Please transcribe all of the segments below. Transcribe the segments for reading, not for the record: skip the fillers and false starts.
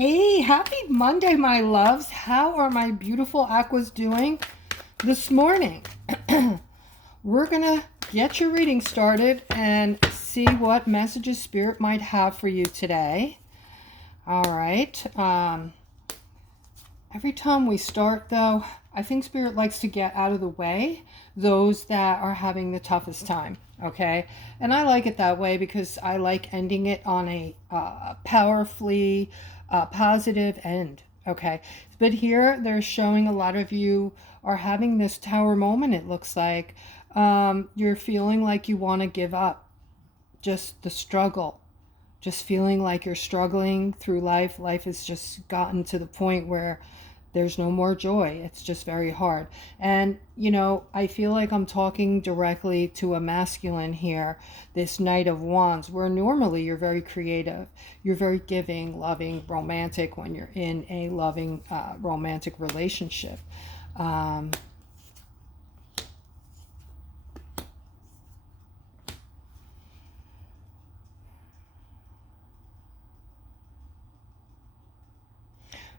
Hey, happy Monday, my loves. How are my beautiful aquas doing this morning? We're going to get your reading started and see what messages Spirit might have for you today. All right. Every time we start, though, I think Spirit likes to get out of the way those that are having the toughest time. Okay. And I like it that way because I like ending it on a powerfully positive end. Okay. But here they're showing a lot of you are having this tower moment, it looks like. You're feeling like you want to give up. Just the struggle. Just feeling like you're struggling through life. Life has just gotten to the point where there's no more joy. It's just very hard. And, I feel like I'm talking directly to a masculine here, this Knight of Wands, where normally you're very creative. You're very giving, loving, romantic when you're in a loving, romantic relationship.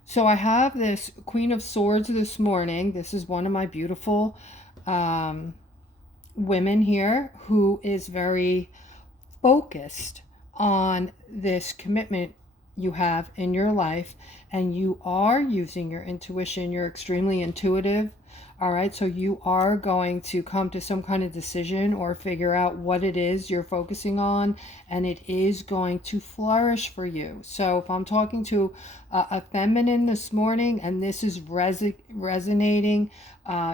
So I have this Queen of Swords this morning. This is one of my beautiful women here who is very focused on this commitment you have in your life, and you are using your intuition. You're extremely intuitive. All right, so you are going to come to some kind of decision or figure out what it is you're focusing on, and it is going to flourish for you. So if I'm talking to a feminine this morning and this is resonating,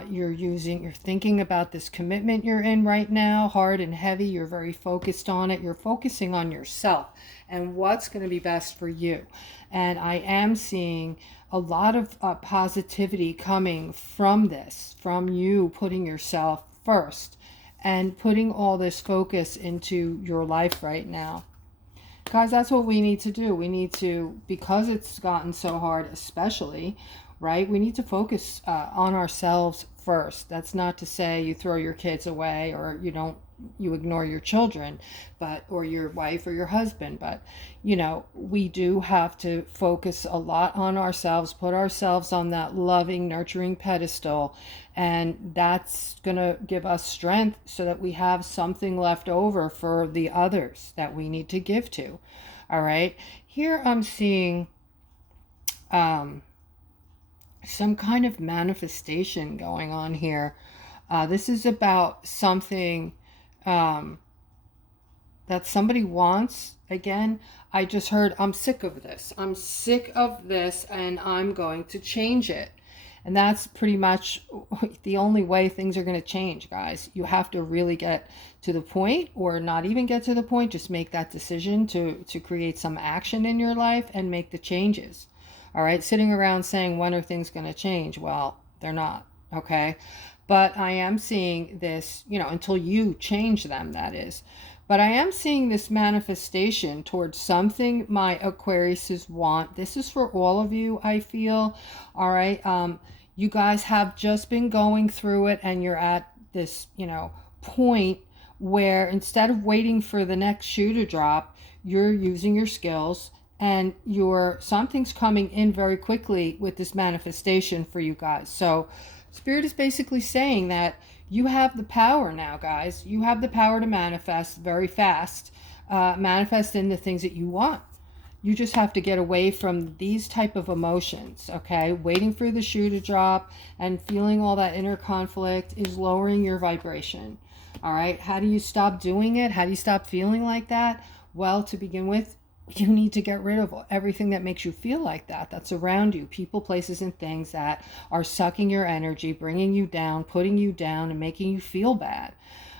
you're thinking about this commitment you're in right now, hard and heavy. You're very focused on it. You're focusing on yourself and what's going to be best for you. And I am seeing a lot of positivity coming from this, from you putting yourself first and putting all this focus into your life right now. Guys, that's what we need to do. We need to, because it's gotten so hard, especially, right? We need to focus on ourselves first. That's not to say you throw your kids away or you ignore your children, or your wife or your husband, but we do have to focus a lot on ourselves, put ourselves on that loving, nurturing pedestal, and that's going to give us strength so that we have something left over for the others that we need to give to. All right, here I'm seeing some kind of manifestation going on here. This is about something that somebody wants. Again, I just heard, I'm sick of this. I'm sick of this and I'm going to change it. And that's pretty much the only way things are going to change, guys. You have to really get to the point, or not even get to the point, just make that decision to create some action in your life and make the changes. All right, sitting around saying, when are things going to change? Well, they're not, okay? But I am seeing this, until you change them, that is. But I am seeing this manifestation towards something my Aquariuses want. This is for all of you, I feel. All right. You guys have just been going through it, and you're at this, point where instead of waiting for the next shoe to drop, you're using your skills, and something's coming in very quickly with this manifestation for you guys. So Spirit is basically saying that you have the power now, guys. You have the power to manifest very fast, manifest in the things that you want. You just have to get away from these type of emotions, okay? Waiting for the shoe to drop and feeling all that inner conflict is lowering your vibration, all right? How do you stop doing it? How do you stop feeling like that? Well, to begin with, you need to get rid of everything that makes you feel like that, that's around you. People, places, and things that are sucking your energy, bringing you down, putting you down, and making you feel bad.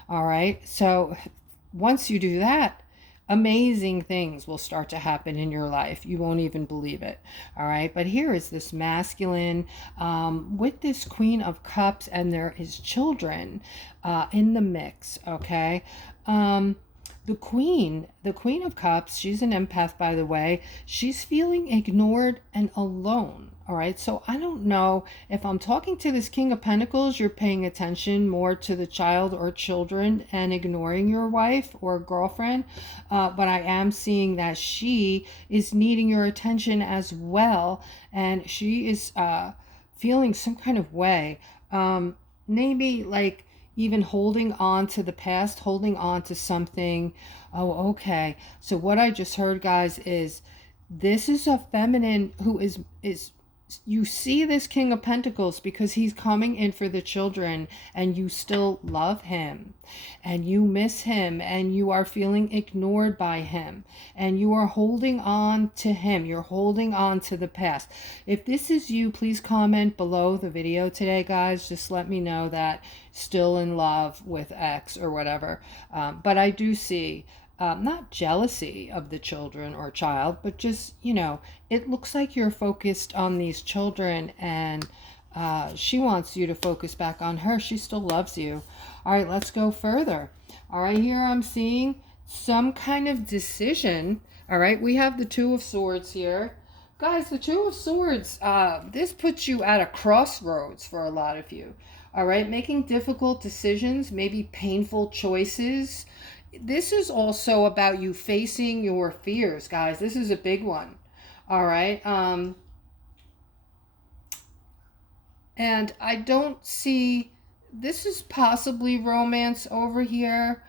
All right? So once you do that, amazing things will start to happen in your life. You won't even believe it. All right? But here is this masculine with this Queen of Cups, and there is children in the mix, okay? the Queen of Cups, she's an empath, by the way. She's feeling ignored and alone. All right. So I don't know if I'm talking to this King of Pentacles, you're paying attention more to the child or children and ignoring your wife or girlfriend. But I am seeing that she is needing your attention as well. And she is feeling some kind of way. Maybe like even holding on to the past, holding on to something. Oh, okay. So what I just heard, guys, is this is a feminine who is you see this King of Pentacles because he's coming in for the children, and you still love him and you miss him and you are feeling ignored by him and you are holding on to him. You're holding on to the past. If this is you, please comment below the video today, guys. Just let me know that still in love with X or whatever. But I do see not jealousy of the children or child, but just, you know, it looks like you're focused on these children, and she wants you to focus back on her. She still loves you. All right, let's go further. All right, here I'm seeing some kind of decision. All right, we have the Two of Swords here. Guys, the Two of Swords, this puts you at a crossroads for a lot of you. All right, making difficult decisions, maybe painful choices. This is also about you facing your fears, guys. This is a big one. All right. And I don't see, this is possibly romance over here,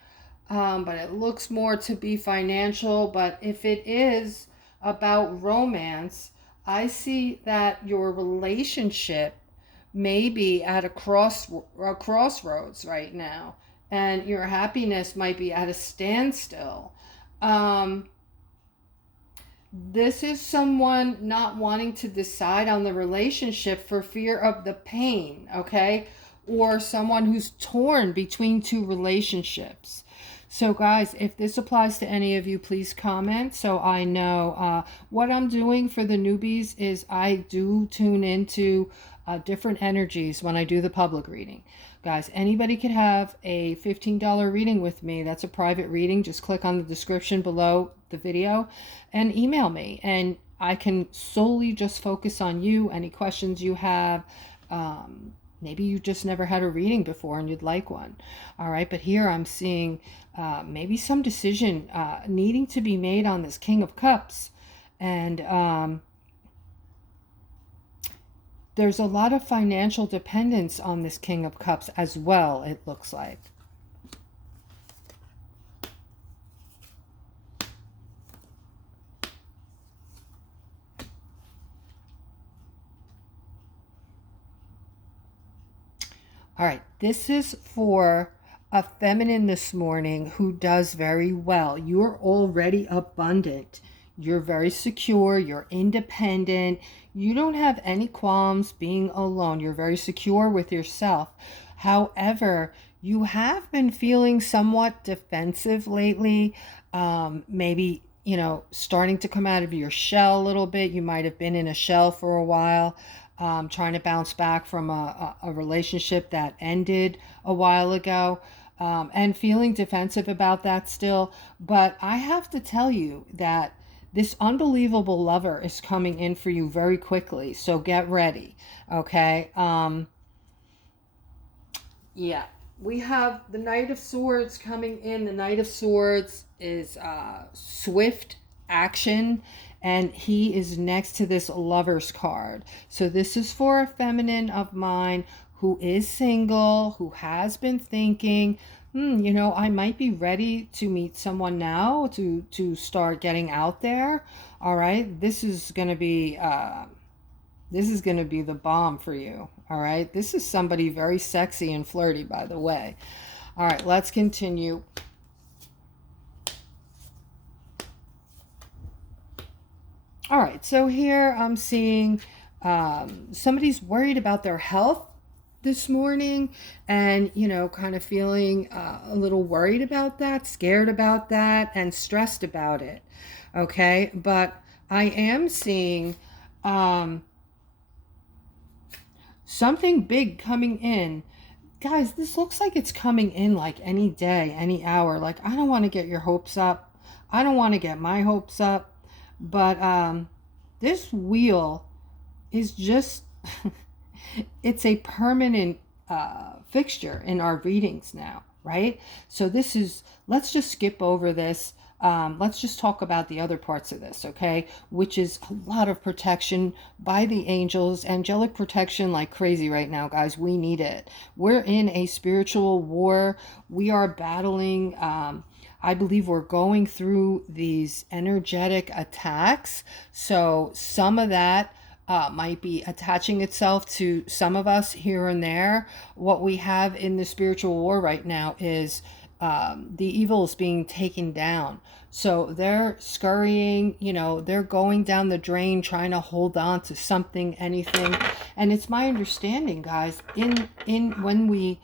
but it looks more to be financial. But if it is about romance, I see that your relationship may be at a crossroads right now, and your happiness might be at a standstill. This is someone not wanting to decide on the relationship for fear of the pain, okay? Or someone who's torn between two relationships. So guys, if this applies to any of you, please comment so I know. What I'm doing for the newbies is I do tune into different energies when I do the public reading. Guys, anybody could have a $15 reading with me. That's a private reading. Just click on the description below the video and email me. And I can solely just focus on you, any questions you have. Maybe you just never had a reading before and you'd like one. All right, but here I'm seeing maybe some decision needing to be made on this King of Cups. And there's a lot of financial dependence on this King of Cups as well, it looks like. All right, this is for a feminine this morning who does very well. You're already abundant. You're very secure. You're independent. You don't have any qualms being alone. You're very secure with yourself. However, you have been feeling somewhat defensive lately. Maybe, you know, starting to come out of your shell a little bit. You might have been in a shell for a while. Trying to bounce back from a relationship that ended a while ago, and feeling defensive about that still. But I have to tell you that this unbelievable lover is coming in for you very quickly. So get ready. Okay. Yeah. We have the Knight of Swords coming in. The Knight of Swords is swift action, and he is next to this Lover's card. So this is for a feminine of mine who is single, who has been thinking, you know, I might be ready to meet someone now, to start getting out there. All right, this is going to be the bomb for you. All right, this is somebody very sexy and flirty, by the way. All right, let's continue. All right, so here I'm seeing somebody's worried about their health this morning, and, you know, kind of feeling a little worried about that, scared about that, and stressed about it. Okay, but I am seeing something big coming in. guys, this looks like it's coming in like any day, any hour. Like, I don't want to get your hopes up. I don't want to get my hopes up. But this wheel is just, it's a permanent fixture in our readings now, right? So this is, let's just skip over this. Let's just talk about the other parts of this, okay? Which is a lot of protection by the angels, angelic protection like crazy right now, guys. We need it. We're in a spiritual war. We are battling. I believe we're going through these energetic attacks. So some of that might be attaching itself to some of us here and there. What we have in the spiritual war right now is the evil is being taken down. So they're scurrying, you know, they're going down the drain, trying to hold on to something, anything. And it's my understanding, guys, in when we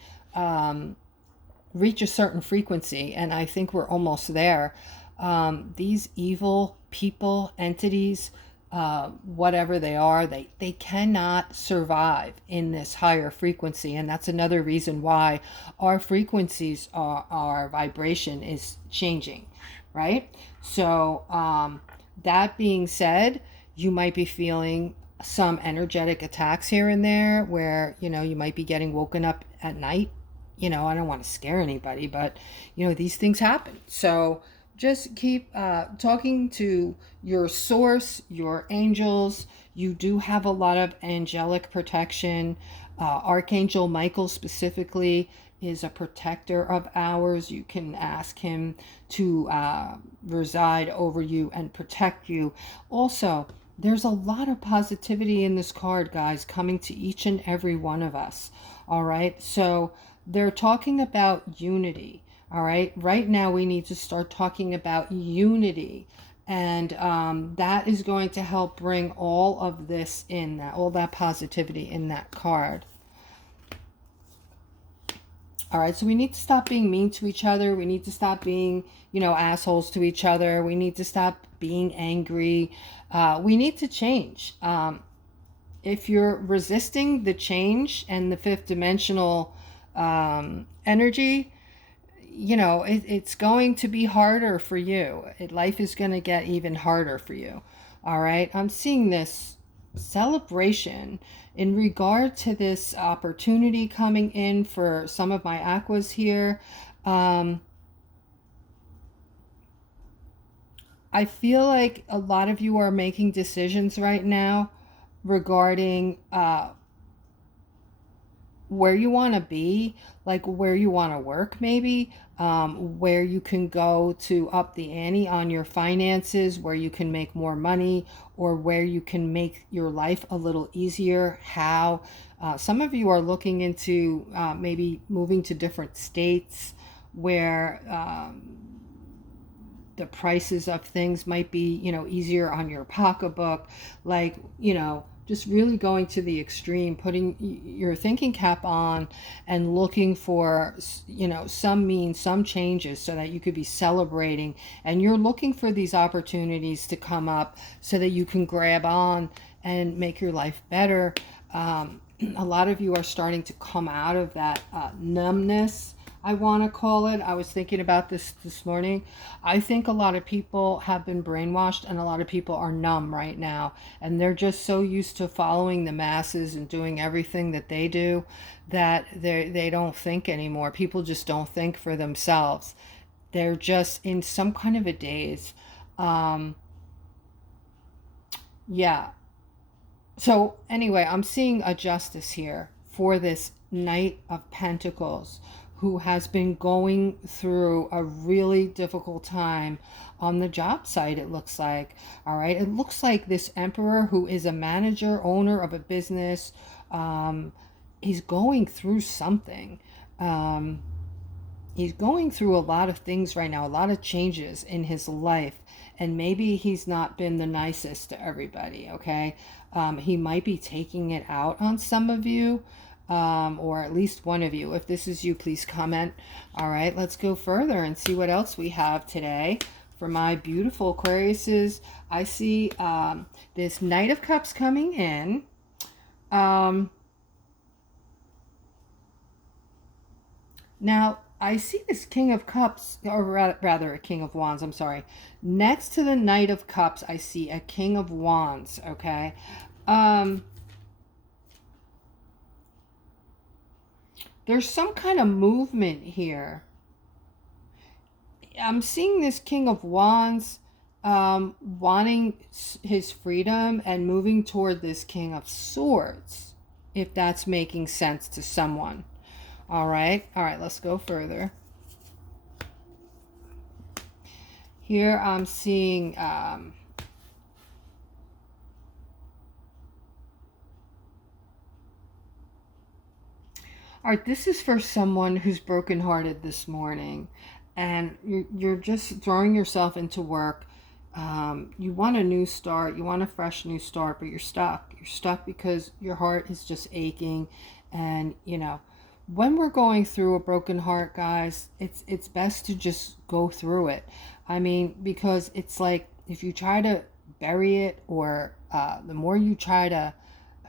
reach a certain frequency, and I think we're almost there, these evil people, entities, whatever they are, they cannot survive in this higher frequency. And that's another reason why our frequencies, our vibration is changing, right? So that being said, you might be feeling some energetic attacks here and there where, you know, you might be getting woken up at night. You know, I don't want to scare anybody, but, you know, these things happen. So just keep talking to your source, your angels. You do have a lot of angelic protection. Archangel Michael specifically is a protector of ours. You can ask him to reside over you and protect you. Also, there's a lot of positivity in this card, guys, coming to each and every one of us. All right. So they're talking about unity. All right. Right now, we need to start talking about unity. And that is going to help bring all of this in, all that positivity in that card. All right, so we need to stop being mean to each other. We need to stop being, you know, assholes to each other. We need to stop being angry. We need to change. If you're resisting the change and the fifth dimensional energy, you know, it's going to be harder for you. Life is going to get even harder for you. All right, I'm seeing this celebration in regard to this opportunity coming in for some of my aquas here. I feel like a lot of you are making decisions right now regarding where you want to be, like where you want to work, maybe, where you can go to up the ante on your finances, where you can make more money, or where you can make your life a little easier. How some of you are looking into maybe moving to different states where the prices of things might be, you know, easier on your pocketbook, like, you know, just really going to the extreme, putting your thinking cap on and looking for, you know, some changes so that you could be celebrating. And you're looking for these opportunities to come up so that you can grab on and make your life better. A lot of you are starting to come out of that numbness, I want to call it. I was thinking about this morning. I think a lot of people have been brainwashed and a lot of people are numb right now. And they're just so used to following the masses and doing everything that they do that they don't think anymore. People just don't think for themselves. They're just in some kind of a daze. Yeah. So anyway, I'm seeing a justice here for this Knight of Pentacles who has been going through a really difficult time on the job site, it looks like. All right. It looks like this Emperor, who is a manager, owner of a business, he's going through something. He's going through a lot of things right now, a lot of changes in his life. And maybe he's not been the nicest to everybody, okay? He might be taking it out on some of you, or at least one of you. If this is you, please comment. All right, let's go further and see what else we have today. For my beautiful Aquariuses, I see this Knight of Cups coming in. Now, I see this King of Cups, or rather a King of Wands, I'm sorry. Next to the Knight of Cups, I see a King of Wands, okay? Um, there's some kind of movement here. I'm seeing this King of Wands wanting his freedom and moving toward this King of Swords, if that's making sense to someone. All right, let's go further. Here I'm seeing all right, this is for someone who's brokenhearted this morning, and you're just throwing yourself into work. You want a new start, you want a fresh new start, but you're stuck. You're stuck because your heart is just aching, and when we're going through a broken heart, guys, it's best to just go through it. I mean, because it's like if you try to bury it, or the more you try to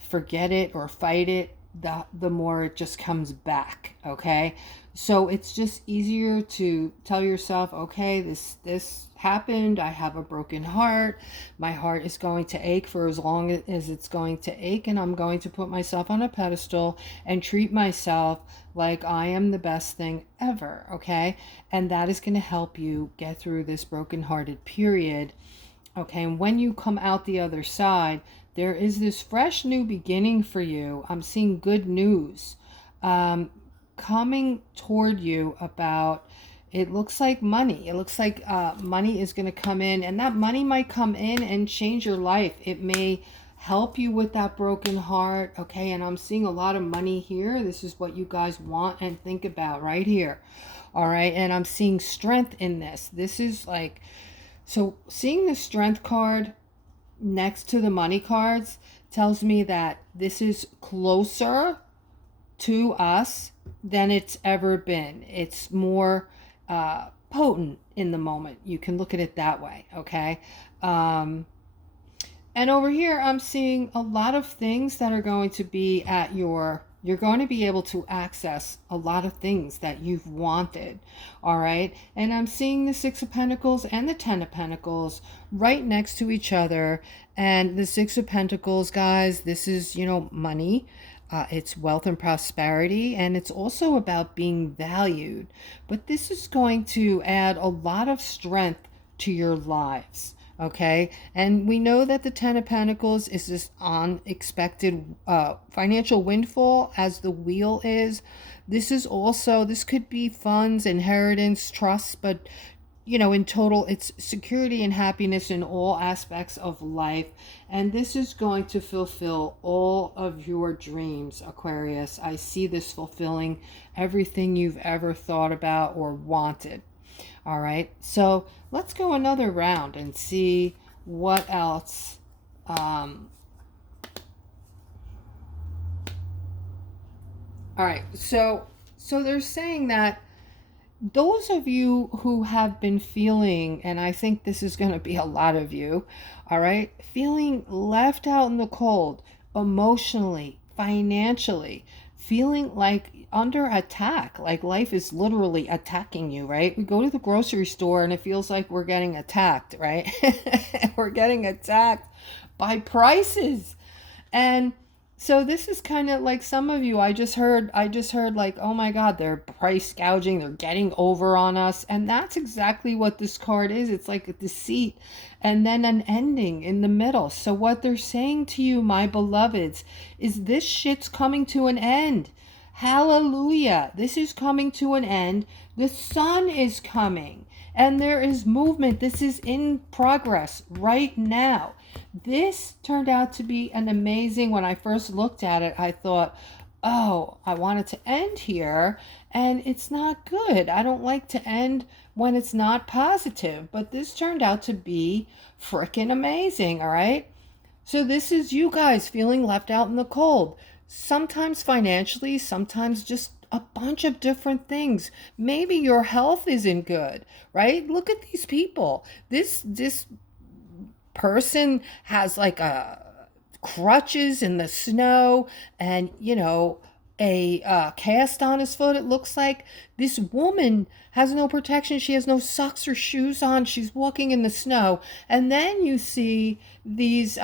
forget it or fight it, the more it just comes back. Okay, so it's just easier to tell yourself, okay, this happened, I have a broken heart, my heart is going to ache for as long as it's going to ache, and I'm going to put myself on a pedestal and treat myself like I am the best thing ever. Okay, and that is going to help you get through this brokenhearted period. Okay, and when you come out the other side, there is this fresh new beginning for you. I'm seeing good news coming toward you about, it looks like money. It looks like money is going to come in, and that money might come in and change your life. It may help you with that broken heart. Okay, and I'm seeing a lot of money here. This is what you guys want and think about right here. All right, and I'm seeing strength in this. This is like, so seeing the strength card next to the money cards tells me that this is closer to us than it's ever been. It's more potent in the moment. You can look at it that way. Okay. And over here, I'm seeing a lot of things that are going to be at you're going to be able to access a lot of things that you've wanted. All right. And I'm seeing the Six of Pentacles and the Ten of Pentacles right next to each other. And the Six of Pentacles, guys, this is, money. It's wealth and prosperity, and it's also about being valued. But this is going to add a lot of strength to your lives. Okay, and we know that the Ten of Pentacles is this unexpected financial windfall, as the Wheel is. This could be funds, inheritance, trust, but in total, it's security and happiness in all aspects of life. And this is going to fulfill all of your dreams, Aquarius. I see this fulfilling everything you've ever thought about or wanted. All right, so let's go another round and see what else. All right, so they're saying that those of you who have been feeling, and I think this is going to be a lot of you, all right, feeling left out in the cold, emotionally, financially, feeling like under attack, like life is literally attacking you, right? We go to the grocery store and it feels like we're getting attacked, right? We're getting attacked by prices. And so this is kind of like some of you, I just heard like, oh my God, they're price gouging, they're getting over on us. And that's exactly what this card is. It's like a deceit and then an ending in the middle. So what they're saying to you, my beloveds, is this shit's coming to an end. Hallelujah. This is coming to an end. The sun is coming and there is movement. This is in progress right now. This turned out to be an amazing, when I first looked at it, I thought, oh, I want it to end here, and it's not good. I don't like to end when it's not positive, but this turned out to be freaking amazing, all right? So this is you guys feeling left out in the cold, sometimes financially, sometimes just a bunch of different things. Maybe your health isn't good, right? Look at these people. This person has like a crutches in the snow, and a cast on his foot. It looks like this woman has no protection. She has no socks or shoes on. She's walking in the snow. And then you see these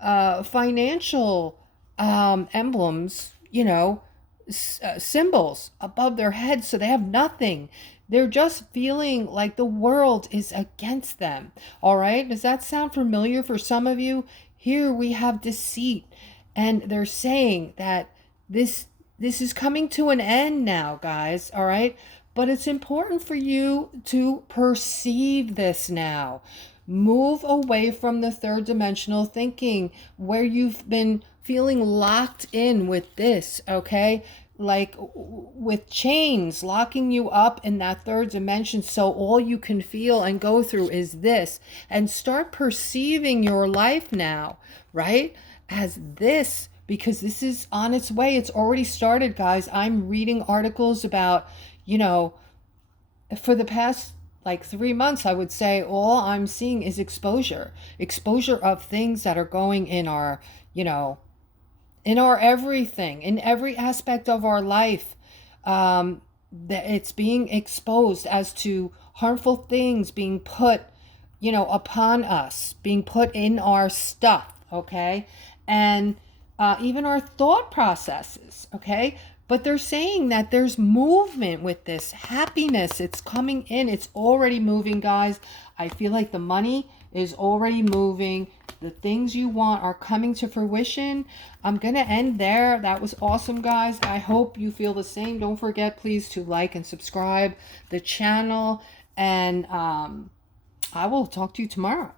financial emblems, you know, symbols above their heads, so they have nothing. They're just feeling like the world is against them. All right, does that sound familiar for some of you? Here we have deceit, and they're saying that this is coming to an end now, guys. All right, but it's important for you to perceive this now. Move away from the third dimensional thinking where you've been feeling locked in with this, okay? Like with chains locking you up in that third dimension, so all you can feel and go through is this. And start perceiving your life now, right? As this, because this is on its way. It's already started, guys. I'm reading articles about, you know, for the past like 3 months, I would say all I'm seeing is exposure of things that are going in our, you know, in our everything, in every aspect of our life. That it's being exposed as to harmful things being put, you know, upon us, being put in our stuff, okay? And even our thought processes, okay? But they're saying that there's movement with this happiness. It's coming in. It's already moving, guys. I feel like the money is already moving. The things you want are coming to fruition. I'm going to end there. That was awesome, guys. I hope you feel the same. Don't forget, please, to like and subscribe the channel. And I will talk to you tomorrow.